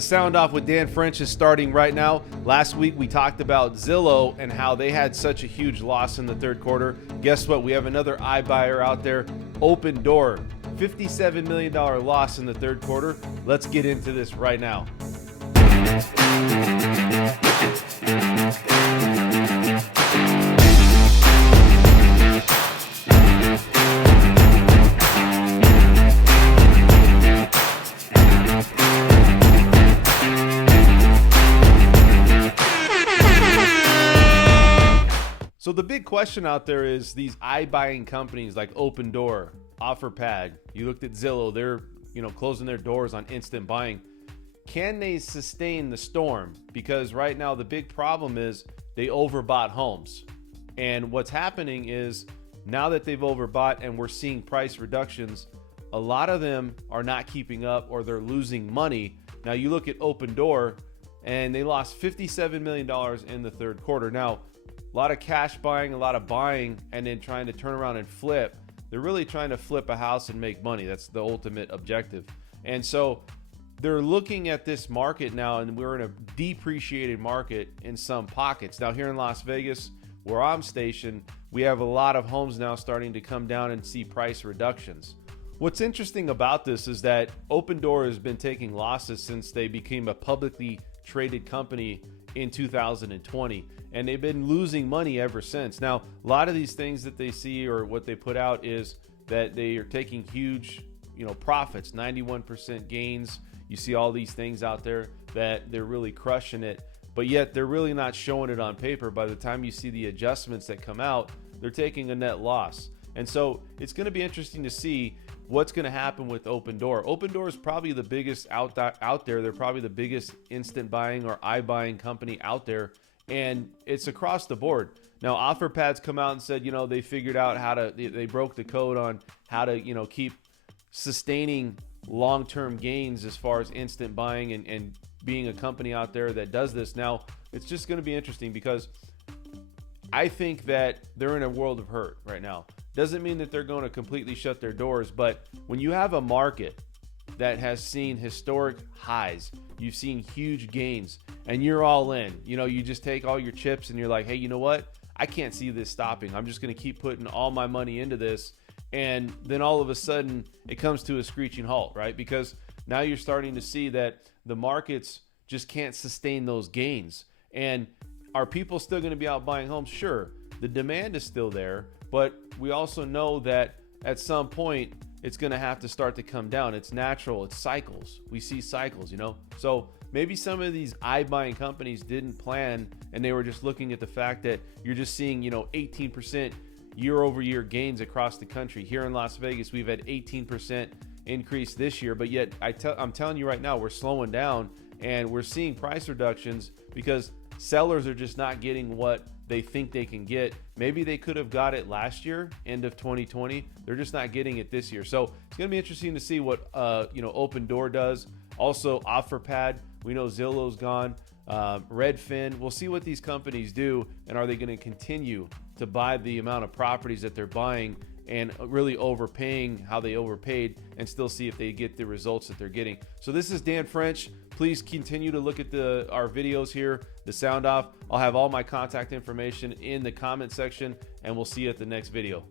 The Sound Off with Dan French is starting right now. Last week we talked about Zillow and how they had such a huge loss in the third quarter. Guess what? We have another iBuyer out there, Opendoor. $57 million loss in the third quarter. Let's get into this right now. So the big question out there is these iBuying companies like Opendoor, OfferPad. You looked at Zillow, they're closing their doors on instant buying. Can they sustain the storm? Because right now the big problem is they overbought homes. And what's happening is now that they've overbought and we're seeing price reductions, a lot of them are not keeping up or they're losing money. Now you look at Opendoor and they lost $57 million in the third quarter. Now, a lot of cash buying, a lot of buying, and then trying to turn around and flip. They're really trying to flip a house and make money. That's the ultimate objective. And so they're looking at this market now, and we're in a depreciated market in some pockets. Now here in Las Vegas, where I'm stationed, we have a lot of homes now starting to come down and see price reductions. What's interesting about this is that Opendoor has been taking losses since they became a publicly traded company in 2020, and they've been losing money ever since. Now, a lot of these things that they see or what they put out is that they are taking huge, profits, 91% gains. You see all these things out there that they're really crushing it, but yet they're really not showing it on paper. By the time you see the adjustments that come out, they're taking a net loss. And so it's going to be interesting to see what's going to happen with Opendoor. Opendoor is probably the biggest out there. They're probably the biggest instant buying or iBuying company out there, and it's across the board. Now, OfferPad's come out and said, they figured out they broke the code on how to, keep sustaining long-term gains as far as instant buying and being a company out there that does this. Now, it's just going to be interesting because I think that they're in a world of hurt right now. Doesn't mean that they're going to completely shut their doors, but when you have a market that has seen historic highs, you've seen huge gains, and you're all in, you just take all your chips and you're like, hey, you know what? I can't see this stopping. I'm just going to keep putting all my money into this. And then all of a sudden it comes to a screeching halt, right? Because now you're starting to see that the markets just can't sustain those gains. And are people still going to be out buying homes? Sure. The demand is still there, but we also know that at some point it's going to have to start to come down. It's natural. It's cycles. We see cycles, So maybe some of these iBuying companies didn't plan, and they were just looking at the fact that you're just seeing, 18% year over year gains across the country. Here in Las Vegas, we've had 18% increase this year, but yet I'm telling you right now, we're slowing down and we're seeing price reductions because sellers are just not getting what they think they can get. Maybe they could have got it last year, end of 2020. They're just not getting it this year. So it's going to be interesting to see what Opendoor does. Also, OfferPad. We know Zillow's gone. Redfin. We'll see what these companies do, and are they going to continue to buy the amount of properties that they're buying and really overpaying how they overpaid, and still see if they get the results that they're getting. So this is Dan French. Please continue to look at our videos here, the Sound Off. I'll have all my contact information in the comment section, and we'll see you at the next video.